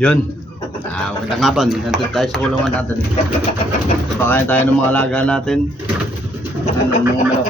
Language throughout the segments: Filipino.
Yun. Magandang hapon. Nandito tayo sa kulungan natin. Pakain tayo ng mga alaga natin. Ano, mga manok.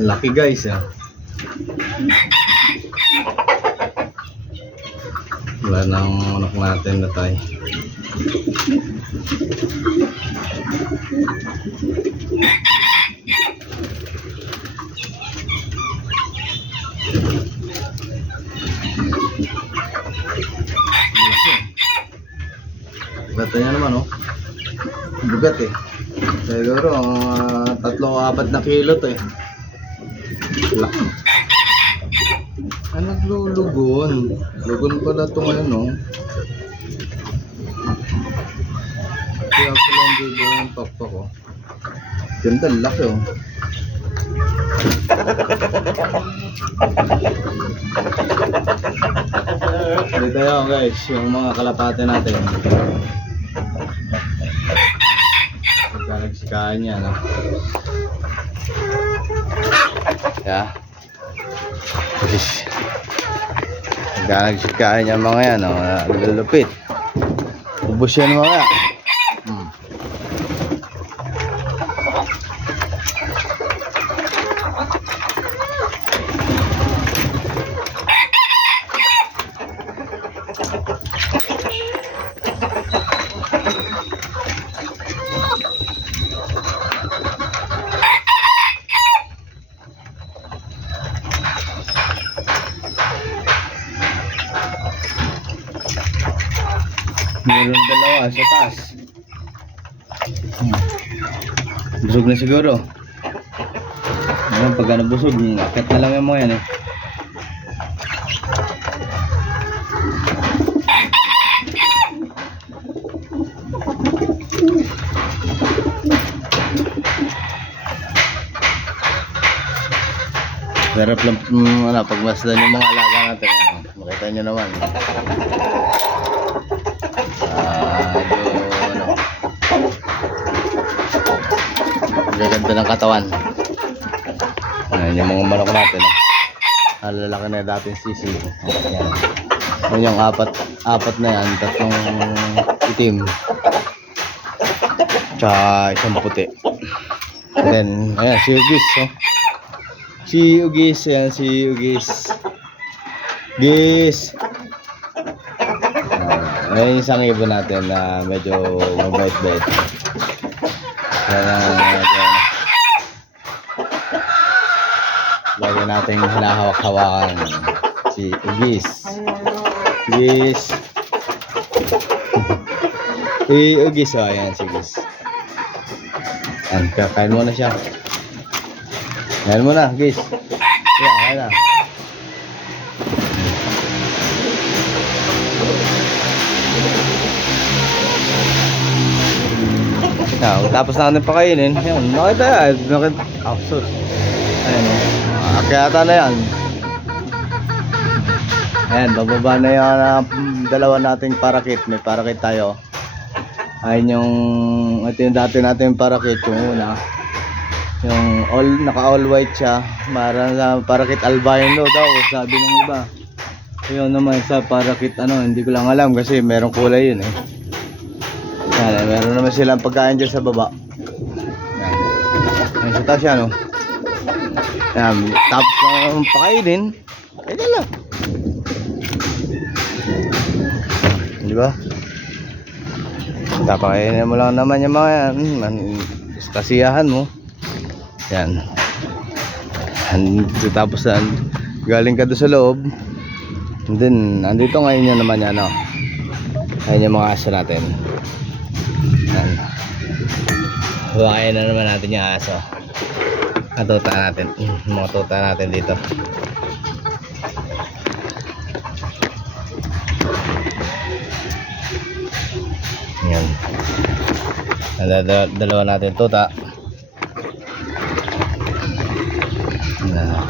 Laki guys ah. Wala nang manok natin na tayo. Bugat niya naman oh. Bugat eh. Siguro 3-4 na kilo to eh. Laki. Naglulugon. Lugon pala ito ngayon, no? Kaya pala ang dugo ng papa ko. Ganda, laki, oh. Dito yun guys, yung mga kalapate natin. Nagsikaan yan, no? Yeah. Nagsikaan yan mga yan, no? Lulupit. Ubus yan mga. Meron dalawa sa taas. Busog na siguro. Ngayon pagka nabusog, akit na lang yung mga yan eh. Sarap lang pagmasdan yung mga alaga natin. Makita nyo naman. Gaganda ng katawan. Ayan yung mga manok natin. Lalaki na dating sisi. Ayan. Ayan yung apat na yan. Tatlong itim. Tsaka isang puti. And then, ayan, si Ugis. Oh. Si Ugis. Ayan, si Ugis. Gis. Ayan yung isang ibon natin na medyo mabait-bait. Ayan. Lagi natin hinahawak-hawakan si Ugis. Ugis. Si Ugis, oh, ayan si Ugis. Ayan, kakain mo na siya. Kain mo na, Ugis. Ayan, kain na. Tapos natin pakainin. Ayan, nakita yan. Sus. Ayan, oh. Akyata na yan. Ayan, bababa na yung dalawa nating parakit. May parakit tayo. Ayan yung ito yung dati natin parakit. Yung una, yung naka all white siya. Para sa parakit albino daw, sabi ng iba. Yun naman sa parakit hindi ko lang alam kasi merong kulay yun eh. Ayan, meron naman silang pagkain dyan sa baba. Ayan sa taas yan, oh. Ayan, tapos na pakainin. Kaya lang. Di ba? Tapakainin mo lang naman yung mga yan. Kasiyahan mo. Yan. Tapos na galing ka doon sa loob. And then, andito ngayon yan naman yan, oh. Ayan yung mga aso natin. Yan. Huwakain na naman natin yung aso. Ang tuta natin. Mga tuta natin dito. Yan. Dalawa natin tuta. Yan.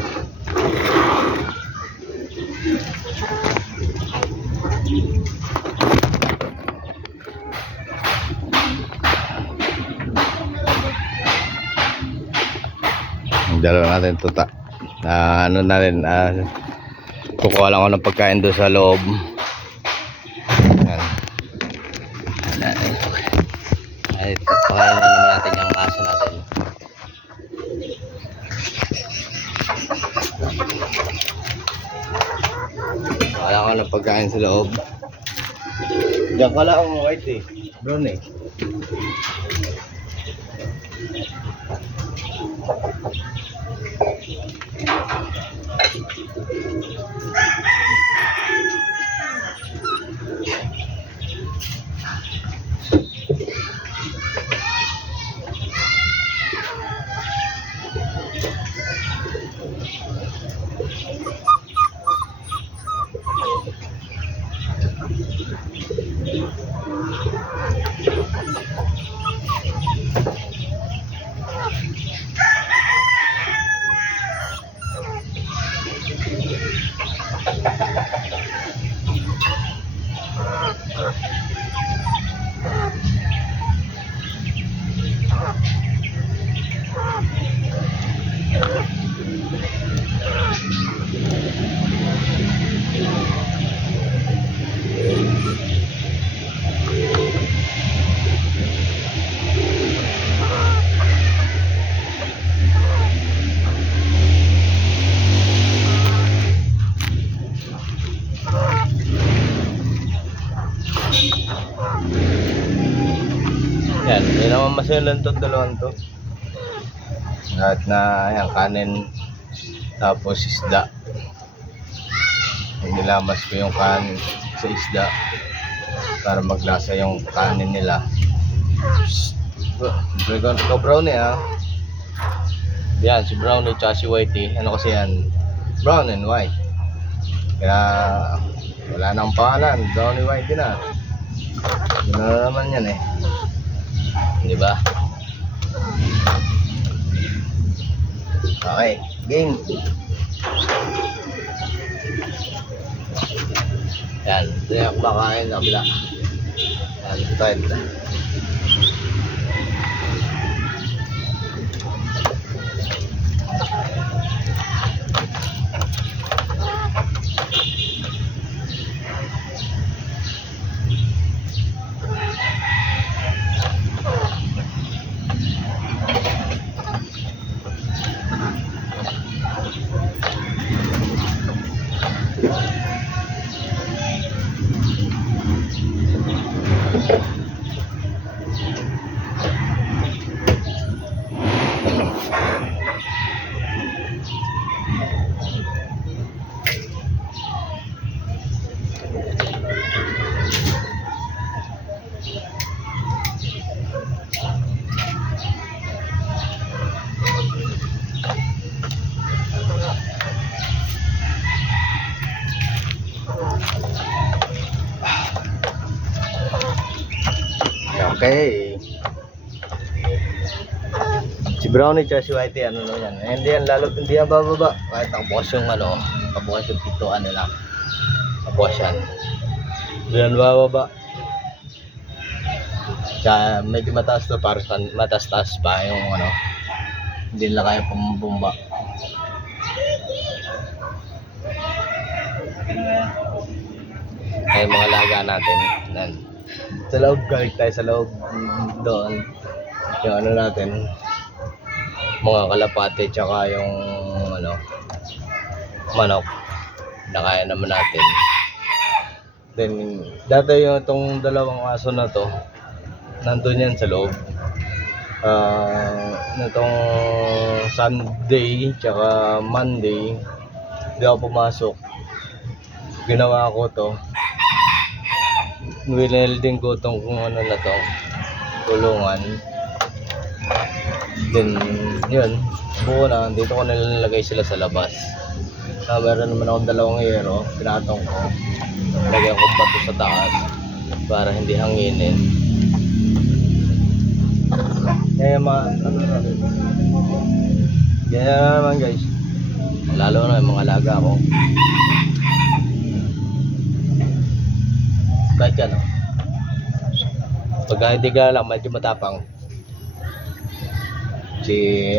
Dalawa natin tuta. Natin kukuha lang ako ng pagkain doon sa loob. Ay, pakain na naman natin yung aso natin. Kukuha lang ako ng pagkain sa loob. Diyan ka lang ang white eh. Brown eh. Yan, hindi naman masilan to, dalawang to. At na, ayan, kanin, tapos isda. Nilamas ko yung kanin sa isda para maglasa yung kanin nila. Ikaw brownie ah. Yan, si brownie tsaka si whitey. Ano kasi yan? Brown and white. Kaya wala nang pangalan. Brownie whitey na. Yun na naman yan eh. Di ba? Okay, game. Yan, ito yung kumakain na kabila. Yan, ito. Okay. Si brownie tsaka si whitey, ano na yan. Hindi yan, lalo hindi yan bababa. Kahit nakabukas yung ano, nakabukas yung pituan nila. Nakabukas yan. Hindi yan bababa. Tsaka medyo mataas to, parang mataas-taas pa yung ano. Hindi nila kaya pumabumba. Ay, mga laga natin. Yan. Sa loob, galit tayo sa loob doon. Yung ano natin, mga kalapate tsaka yung ano, manok na kaya naman natin. Then dati yung itong dalawang aso na to nandun yan sa loob. Nitong Sunday tsaka Monday hindi ako pumasok. Ginawa ko to, winelding ko itong kung ano na to, tulungan. Then yun, buo na, dito ko nilalagay sila sa labas. Meron naman akong dalawang hero, pinatong ko, lagyan ko bato sa taas para hindi hanginin. Kaya ano natin, ganyan naman guys, lalo na yung mga alaga ko. Kahit yan oh. Pagka hindi ka lang, medyo matapang si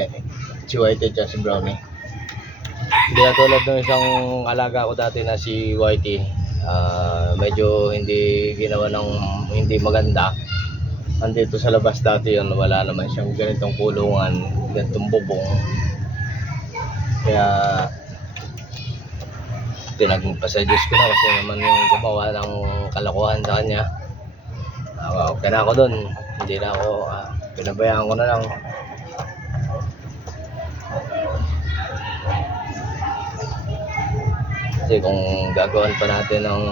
whitey at si brownie. Hindi na tulad ng isang alaga ko dati na si whitey, medyo hindi ginawa ng hindi maganda. Andito sa labas dati yun, wala naman siyang ganitong kulungan, ganitong bubong. Kaya tinagpasadyos ko na kasi naman yung gumawa ng kalokohan sa kanya. Okay na ako dun, hindi na ako, pinabayaan ko na lang. Kasi kung gagawin pa natin ng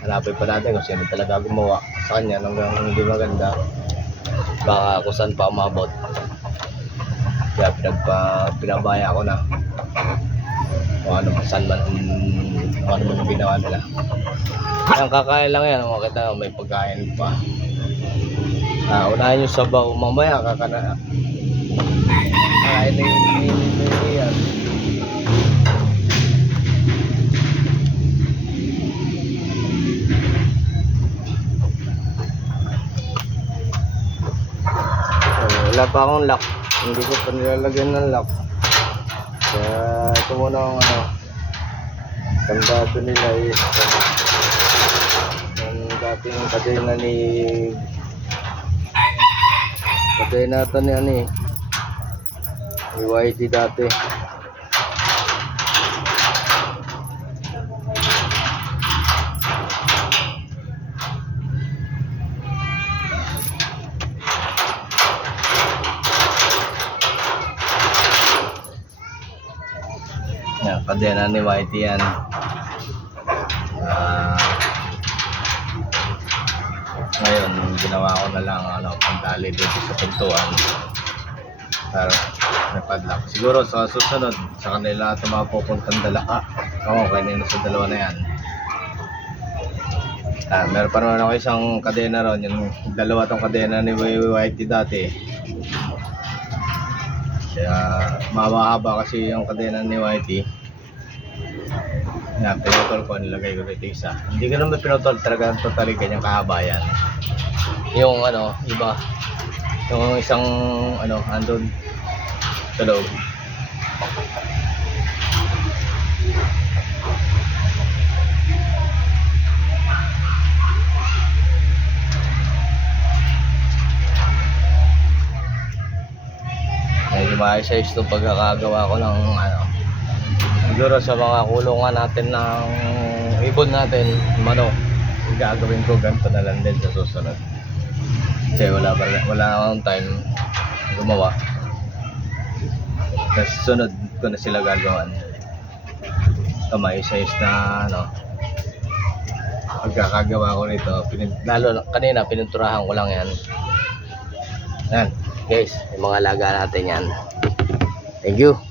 hanapin pa natin kung sino talaga gumawa sa kanya hanggang hindi maganda, baka kung saan pa umabot. Kaya pinabaya ko na kung ano man ginawa nila. Ang kakain lang yan, makita may pagkain pa. Unahin yung sabaw, mamaya kakain na yan. Wala pa akong lock, hindi ko pa nilalagyan ng lock. Kaya ito muna ang ano, kandado nila is yung dating kadena ni ito ni ano ni whitey dati. kadena ni Whitey yan. Ngayon ginawa ko na lang pantali dito sa pintuan para may padlock. Siguro sa susunod sa kanila ito mapupuntang dala. Kanina sa dalawa na yan. Meron pa naman ako isang kadena ron, yung dalawa tong kadena ni Whitey dati. Kaya mahaba kasi yung kadena ni Whitey. Pinutol ko, nilagay ko dito isa. Hindi ko naman pinutol talaga totally kanyang kahaba yan. Yung iba, yung isang andun sa loob. Medyo maayos-ayos itong pagkakagawa ko ng siguro sa mga kulungan natin ng ibon natin, gagawin ko ganito na lang din sa susunod. Kasi wala akong time gumawa. Sa susunod ko na sila gagawan. Ito maayos-ayos na pagkakagawa ko nito. Lalo kanina pininturahan ko lang yan. Yan guys, yung mga alaga natin yan. Thank you.